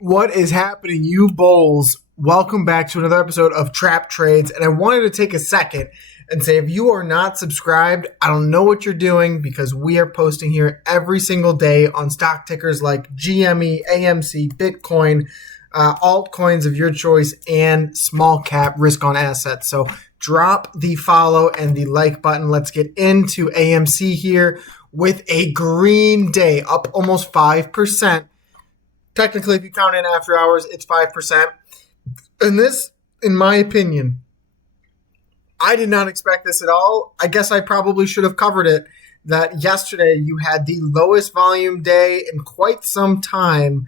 What is happening, you bulls? Welcome back to another episode of Trap Trades. And I wanted to take a second and say, if you are not subscribed, I don't know what you're doing, because we are posting here every single day on stock tickers like GME, AMC, Bitcoin, altcoins of your choice, and small cap risk on assets. So drop the follow and the like button. Let's get into AMC here with a green day, up almost 5%. Technically, if you count in after hours, it's 5%. And this, in my opinion, I did not expect this at all. I guess I probably should have covered it, that yesterday you had the lowest volume day in quite some time.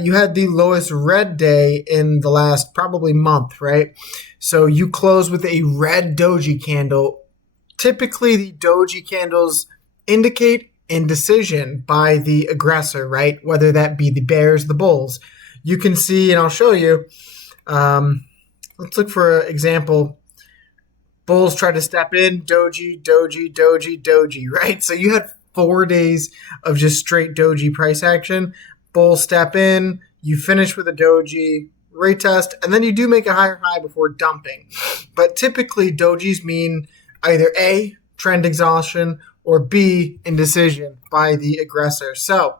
You had the lowest red day in the last probably month, right? So you closed with a red doji candle. Typically, the doji candles indicate indecision by the aggressor, right? Whether that be the bears, the bulls. You can see, and I'll show you. Let's look for an example. Bulls try to step in, doji, doji, doji, doji, right? So you had 4 days of just straight doji price action. Bulls step in, you finish with a doji, retest, and then you do make a higher high before dumping. But typically, dojis mean either A, trend exhaustion, or B, indecision by the aggressor. So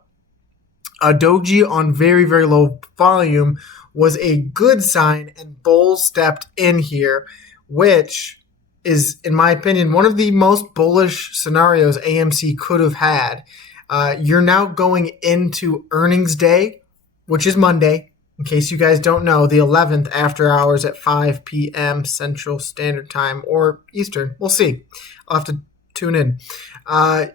a doji on very, very low volume was a good sign, and bulls stepped in here, which is, in my opinion, one of the most bullish scenarios AMC could have had. You're now going into earnings day, which is Monday. In case you guys don't know, the 11th after hours at 5 p.m. Central Standard Time or Eastern. We'll see. I'll have to tune in.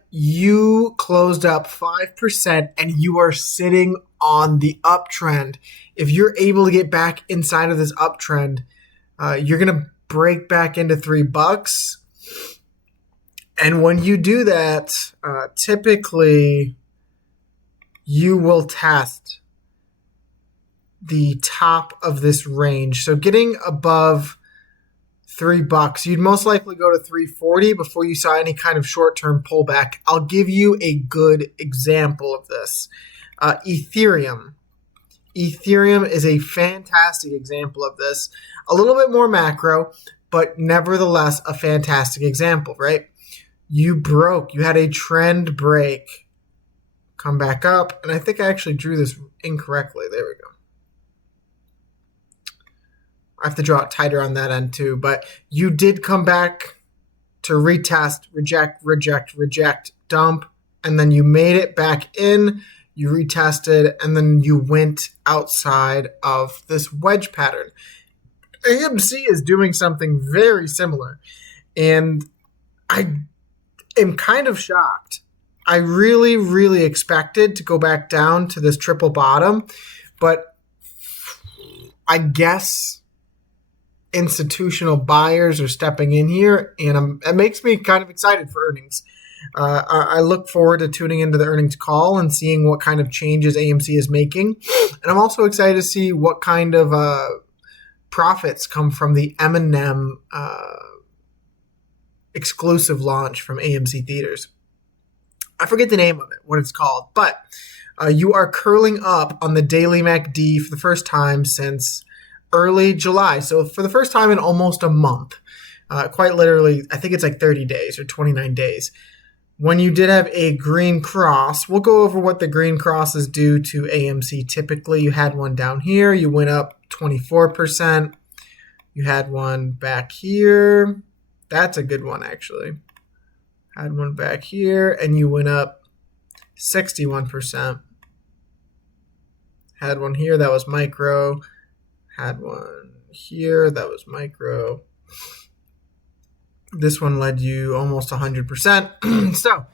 You closed up 5% and you are sitting on the uptrend. If you're able to get back inside of this uptrend, you're going to break back into $3. And when you do that, typically you will test the top of this range. So getting above $3, you'd most likely go to $3.40 before you saw any kind of short-term pullback. I'll give you a good example of this. Ethereum. Ethereum is a fantastic example of this. A little bit more macro, but nevertheless a fantastic example, right? You had a trend break, come back up, and I think I actually drew this incorrectly. There we go. I have to draw it tighter on that end too, but you did come back to retest, reject, reject, reject, dump, and then you made it back in, you retested, and then you went outside of this wedge pattern. AMC is doing something very similar, and I am kind of shocked. I really, really expected to go back down to this triple bottom, but I guess institutional buyers are stepping in here, and it makes me kind of excited for earnings. I look forward to tuning into the earnings call and seeing what kind of changes AMC is making. And I'm also excited to see what kind of profits come from the M&M exclusive launch from AMC Theaters. I forget the name of it, what it's called, but you are curling up on the daily MACD for the first time since early July. So for the first time in almost a month, quite literally, I think it's like 30 days or 29 days. When you did have a green cross, we'll go over what the green crosses do to AMC. Typically, you had one down here. You went up 24%. You had one back here. That's a good one, actually. Had one back here, and you went up 61%. Had one here. That was micro. Had one here, that was micro. This one led you almost 100%. So,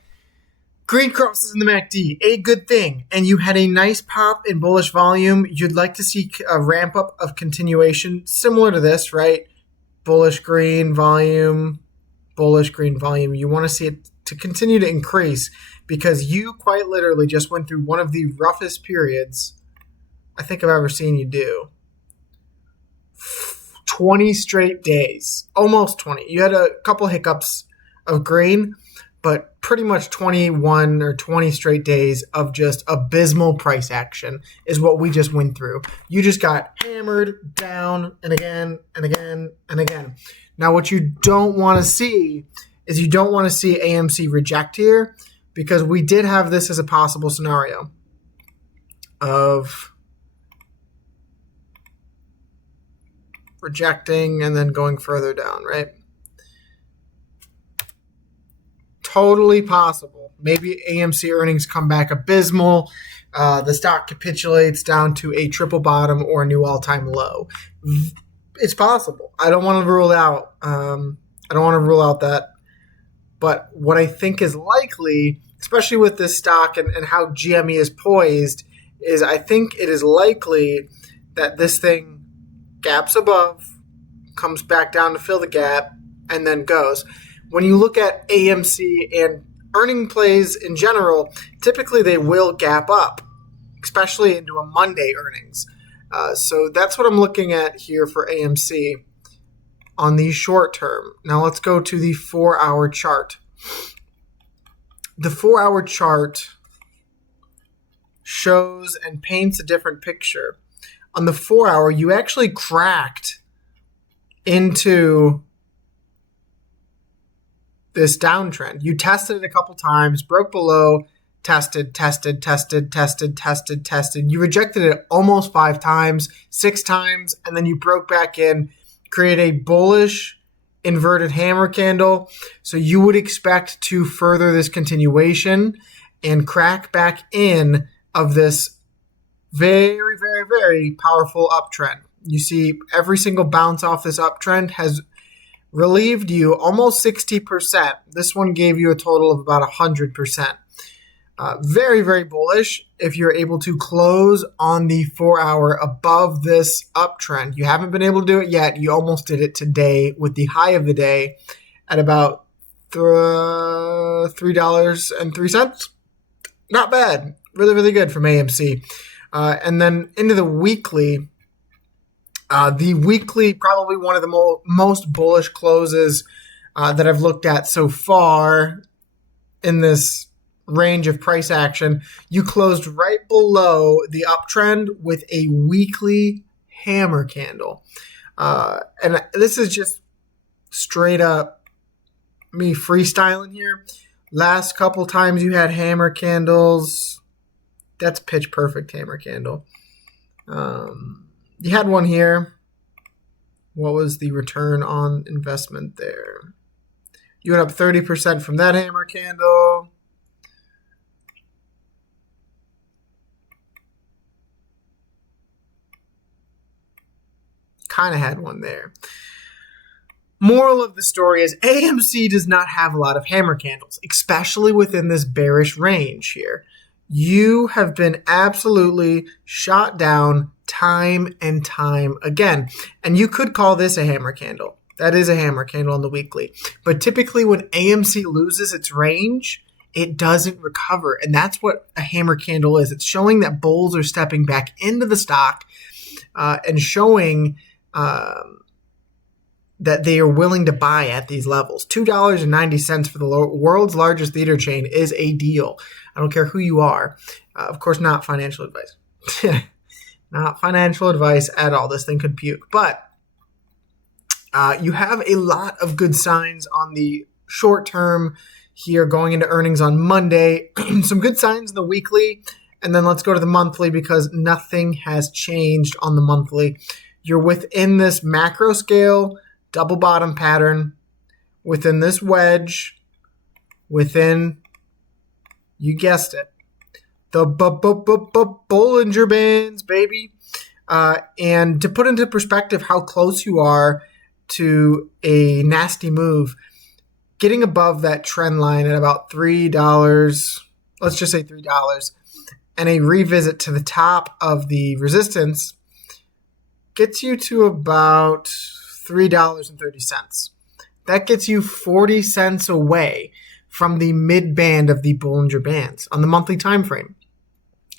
green crosses in the MACD, a good thing. And you had a nice pop in bullish volume. You'd like to see a ramp up of continuation similar to this, right? Bullish green volume, bullish green volume. You want to see it to continue to increase because you quite literally just went through one of the roughest periods I think I've ever seen you do. 20 straight days, almost 20. You had a couple hiccups of green, but pretty much 21 or 20 straight days of just abysmal price action is what we just went through. You just got hammered down and again and again and again. Now, what you don't want to see is you don't want to see AMC reject here, because we did have this as a possible scenario of rejecting and then going further down, right? Totally possible. Maybe AMC earnings come back abysmal. The stock capitulates down to a triple bottom or a new all-time low. It's possible. I don't want to rule out. That. But what I think is likely, especially with this stock and how GME is poised, is I think it is likely that this thing gaps above, comes back down to fill the gap, and then goes. When you look at AMC and earning plays in general, typically they will gap up, especially into a Monday earnings. So that's what I'm looking at here for AMC on the short term. Now let's go to the 4-hour chart. The 4-hour chart shows and paints a different picture. On the 4-hour, you actually cracked into this downtrend. You tested it a couple times, broke below, tested. You rejected it almost 5 times, 6 times, and then you broke back in, create a bullish inverted hammer candle. So you would expect to further this continuation and crack back in of this very, very, very powerful uptrend. You see every single bounce off this uptrend has relieved you almost 60%. This one gave you a total of about 100%. Very, very bullish if you're able to close on the 4-hour above this uptrend. You haven't been able to do it yet. You almost did it today with the high of the day at about $3.03. Not bad. Really, really good from AMC. And then into the weekly. The weekly, probably one of the most bullish closes that I've looked at so far in this range of price action. You closed right below the uptrend with a weekly hammer candle. And this is just straight up me freestyling here. Last couple times you had hammer candles. That's pitch perfect hammer candle. You had one here. What was the return on investment there? You went up 30% from that hammer candle. Kind of had one there. Moral of the story is AMC does not have a lot of hammer candles, especially within this bearish range here. You have been absolutely shot down time and time again. And you could call this a hammer candle. That is a hammer candle on the weekly. But typically when AMC loses its range, it doesn't recover. And that's what a hammer candle is. It's showing that bulls are stepping back into the stock and showing that they are willing to buy at these levels. $2.90 for the world's largest theater chain is a deal. I don't care who you are. Of course, not financial advice. Not financial advice at all. This thing could puke. But you have a lot of good signs on the short term here going into earnings on Monday. Some good signs in the weekly. And then let's go to the monthly because nothing has changed on the monthly. You're within this macro scale double bottom pattern, within this wedge, within, you guessed it, the Bollinger Bands, baby. And to put into perspective how close you are to a nasty move, getting above that trend line at about $3, let's just say $3, and a revisit to the top of the resistance gets you to about $3.30. That gets you 40 cents away from the mid band of the Bollinger Bands on the monthly time frame.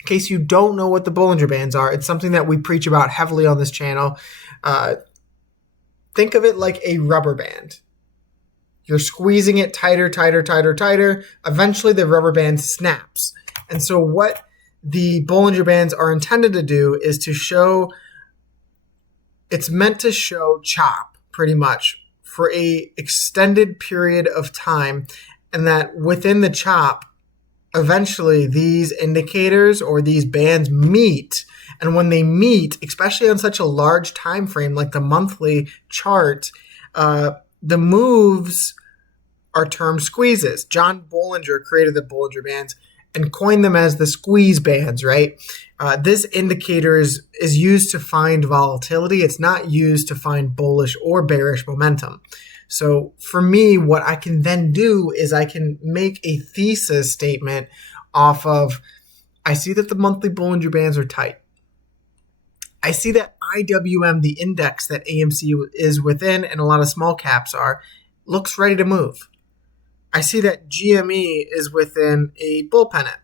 In case you don't know what the Bollinger Bands are, it's something that we preach about heavily on this channel. Think of it like a rubber band. You're squeezing it tighter, tighter, tighter, tighter. Eventually, the rubber band snaps. And so what the Bollinger Bands are intended to do is to show, it's meant to show chop pretty much for a extended period of time, and that within the chop, eventually these indicators or these bands meet. And when they meet, especially on such a large time frame like the monthly chart, the moves are termed squeezes. John Bollinger created the Bollinger Bands and coined them as the squeeze bands, right? This indicator is used to find volatility. It's not used to find bullish or bearish momentum. So for me, what I can then do is I can make a thesis statement off of, I see that the monthly Bollinger Bands are tight. I see that IWM, the index that AMC is within and a lot of small caps are, looks ready to move. I see that GME is within a bull pennant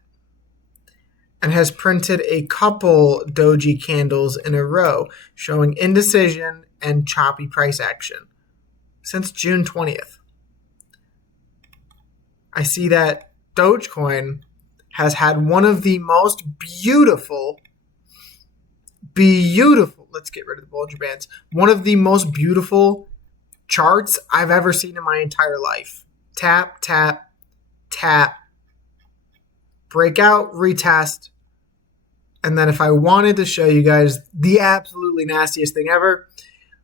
and has printed a couple doji candles in a row showing indecision and choppy price action since June 20th. I see that Dogecoin has had one of the most beautiful, let's get rid of the Bollinger Bands, one of the most beautiful charts I've ever seen in my entire life. Tap, tap, tap, breakout, retest. And then if I wanted to show you guys the absolutely nastiest thing ever,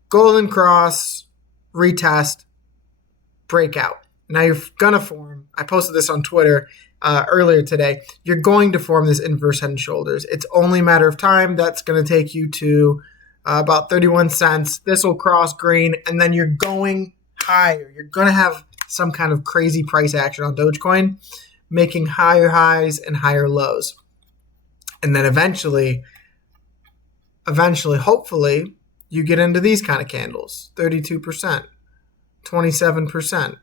golden cross, retest, breakout. Now you're going to form, I posted this on Twitter earlier today, you're going to form this inverse head and shoulders. It's only a matter of time. That's going to take you to about 31 cents. This will cross green, and then you're going higher. You're going to have some kind of crazy price action on Dogecoin, making higher highs and higher lows. And then eventually, hopefully, you get into these kind of candles, 32%, 27%,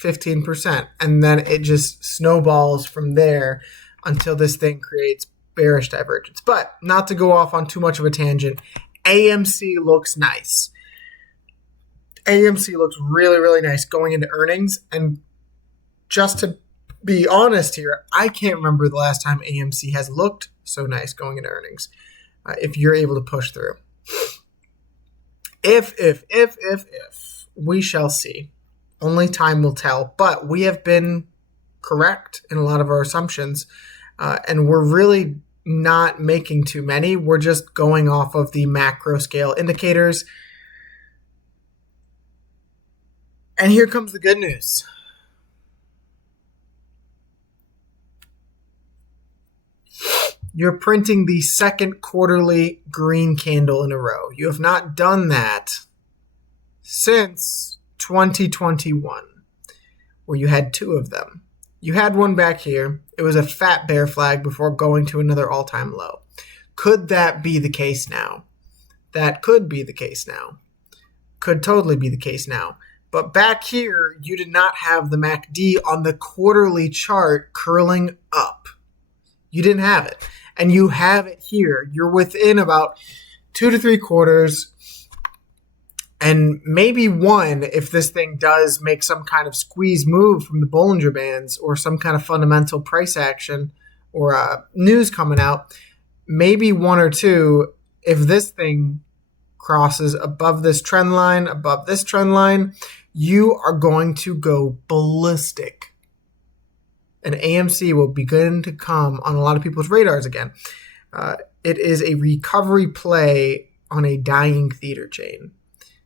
15%. And then it just snowballs from there until this thing creates bearish divergence. But not to go off on too much of a tangent, AMC looks nice. AMC looks really, really nice going into earnings. And just to be honest here, I can't remember the last time AMC has looked so nice going into earnings. If you're able to push through. If, we shall see. Only time will tell. But we have been correct in a lot of our assumptions. And we're really not making too many. We're just going off of the macro scale indicators. And here comes the good news. You're printing the second quarterly green candle in a row. You have not done that since 2021, where you had two of them. You had one back here. It was a fat bear flag before going to another all-time low. Could that be the case now? That could be the case now. Could totally be the case now. But back here, you did not have the MACD on the quarterly chart curling up. You didn't have it. And you have it here. You're within about 2 to 3 quarters and maybe 1 if this thing does make some kind of squeeze move from the Bollinger Bands or some kind of fundamental price action or news coming out. Maybe 1 or 2 if this thing crosses above this trend line, you are going to go ballistic. And AMC will begin to come on a lot of people's radars again. It is a recovery play on a dying theater chain.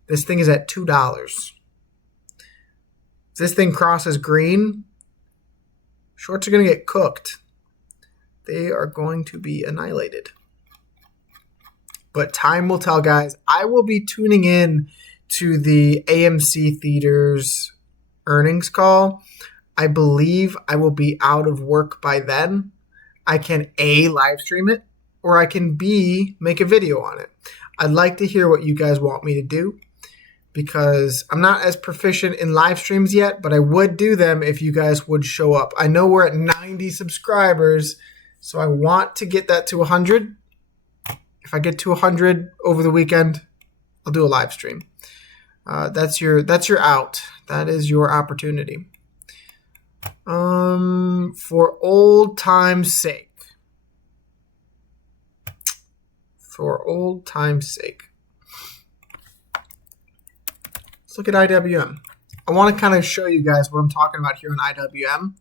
This thing is at $2. If this thing crosses green, shorts are going to get cooked. They are going to be annihilated. But time will tell, guys. I will be tuning in to the AMC Theaters earnings call. I believe I will be out of work by then. I can A, live stream it, or I can B, make a video on it. I'd like to hear what you guys want me to do because I'm not as proficient in live streams yet, but I would do them if you guys would show up. I know we're at 90 subscribers, so I want to get that to 100. If I get to 100 over the weekend, I'll do a live stream. That's your out. That is your opportunity. For old time's sake. For old time's sake. Let's look at IWM. I want to kind of show you guys what I'm talking about here on IWM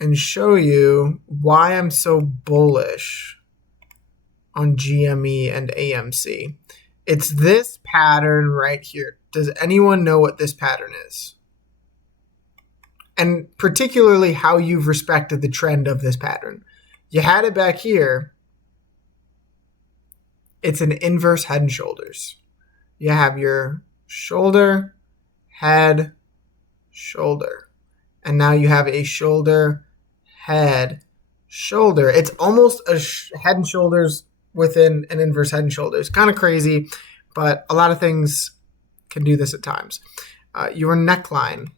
and show you why I'm so bullish on GME and AMC. It's this pattern right here. Does anyone know what this pattern is? And particularly how you've respected the trend of this pattern. You had it back here. It's an inverse head and shoulders. You have your shoulder, head, shoulder. And now you have a shoulder, head, shoulder. It's almost a head and shoulders within an inverse head and shoulders. Kind of crazy, but a lot of things can do this at times. Your neckline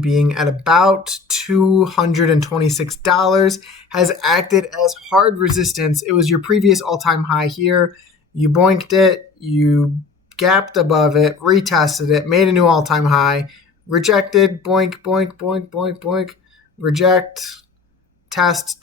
being at about $226 has acted as hard resistance. It was your previous all-time high here. You boinked it, you gapped above it, retested it, made a new all-time high, rejected, boink, boink, boink, boink, boink, reject, test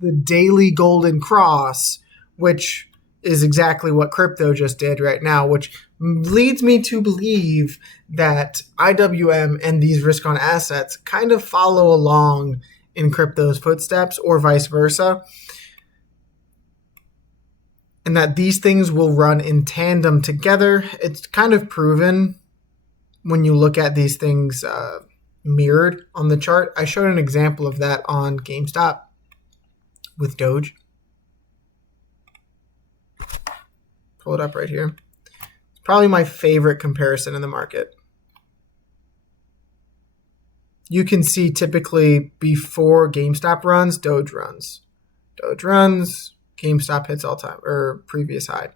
the daily golden cross, which is exactly what crypto just did right now, which leads me to believe that IWM and these risk-on assets kind of follow along in crypto's footsteps or vice versa, and that these things will run in tandem together. It's kind of proven when you look at these things mirrored on the chart. I showed an example of that on GameStop with Doge. Pull it up right here. It's probably my favorite comparison in the market. You can see typically before GameStop runs, Doge runs. Doge runs, GameStop hits all time or previous high.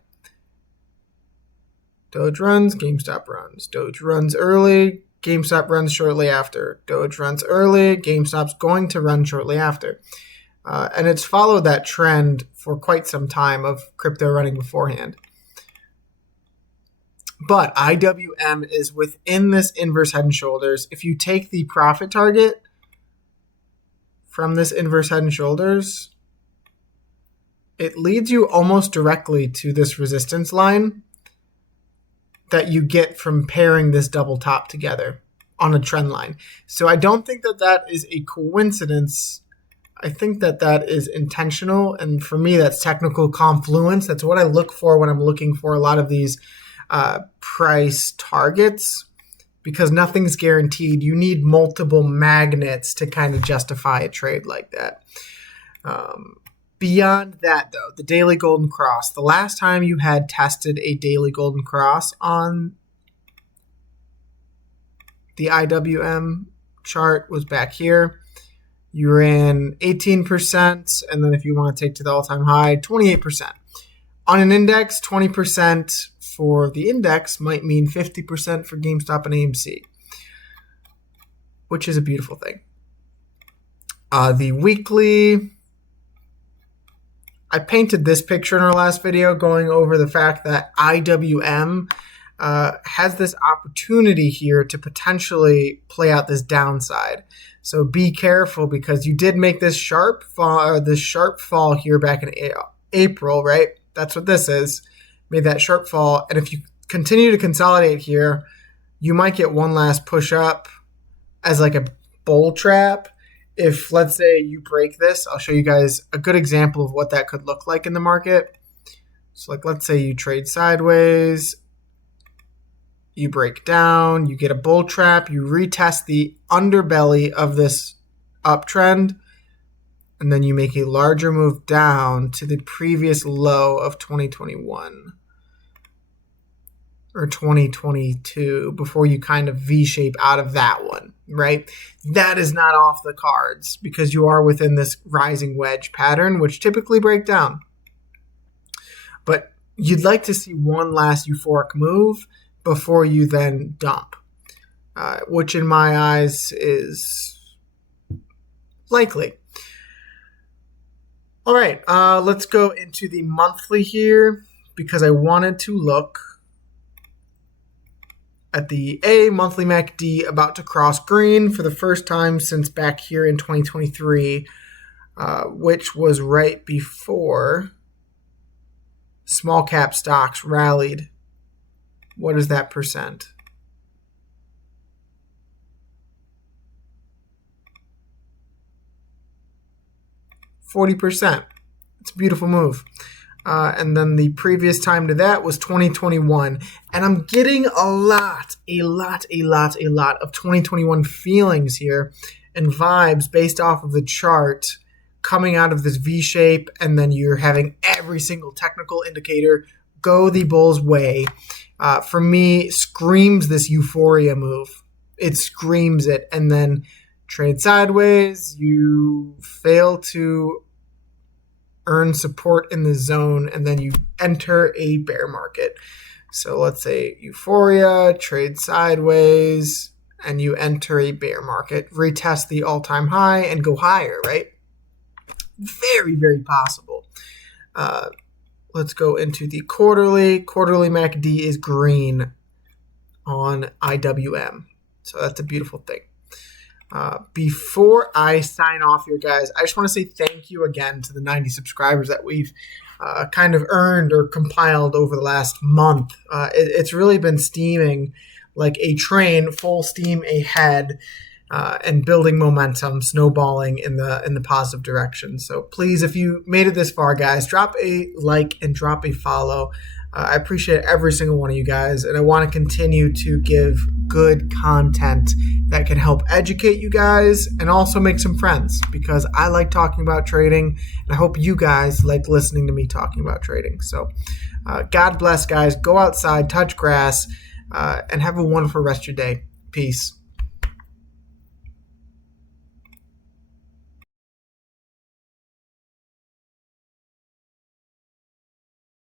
Doge runs, GameStop runs. Doge runs early, GameStop runs shortly after. Doge runs early, GameStop's going to run shortly after. And it's followed that trend for quite some time of crypto running beforehand. But IWM is within this inverse head and shoulders. If you take the profit target from this inverse head and shoulders, it leads you almost directly to this resistance line that you get from pairing this double top together on a trend line. So I don't think that that is a coincidence. I think that that is intentional. And for me, that's technical confluence. That's what I look for when I'm looking for a lot of these price targets, because nothing's guaranteed. You need multiple magnets to kind of justify a trade like that. Beyond that, though, the daily golden cross. The last time you had tested a daily golden cross on the IWM chart was back here. You ran 18%, and then if you want to take to the all-time high, 28%. On an index, 20% for the index might mean 50% for GameStop and AMC, which is a beautiful thing. The weekly, I painted this picture in our last video going over the fact that IWM has this opportunity here to potentially play out this downside. So be careful, because you did make this sharp fall here back in April, right? That's what this is. Made that sharp fall. And if you continue to consolidate here, you might get one last push up as like a bull trap. If, let's say, you break this, I'll show you guys a good example of what that could look like in the market. So like, let's say you trade sideways, you break down, you get a bull trap, you retest the underbelly of this uptrend, and then you make a larger move down to the previous low of 2021 or 2022 before you kind of V-shape out of that one, right? That is not off the cards, because you are within this rising wedge pattern, which typically break down. But you'd like to see one last euphoric move before you then dump, which in my eyes is likely. All right, let's go into the monthly here, because I wanted to look at the monthly MACD about to cross green for the first time since back here in 2023, which was right before small cap stocks rallied. What is that percent? 40%. It's a beautiful move. And then the previous time to that was 2021. And I'm getting a lot of 2021 feelings here and vibes based off of the chart coming out of this V shape. And then you're having every single technical indicator go the bull's way. For me, screams this euphoria move. It screams it. And then trade sideways, you fail to earn support in the zone, and then you enter a bear market. So let's say euphoria, trade sideways, and you enter a bear market, retest the all-time high and go higher, right? Very, very possible. Let's go into the quarterly. Quarterly MACD is green on IWM. So that's a beautiful thing. Before I sign off here, guys, I just want to say thank you again to the 90 subscribers that we've kind of earned or compiled over the last month. It's really been steaming like a train, full steam ahead, and building momentum, snowballing in the positive direction. So please, if you made it this far, guys, drop a like and drop a follow. I appreciate every single one of you guys, and I want to continue to give good content that can help educate you guys and also make some friends, because I like talking about trading, and I hope you guys like listening to me talking about trading. So God bless, guys. Go outside, touch grass, and have a wonderful rest of your day. Peace.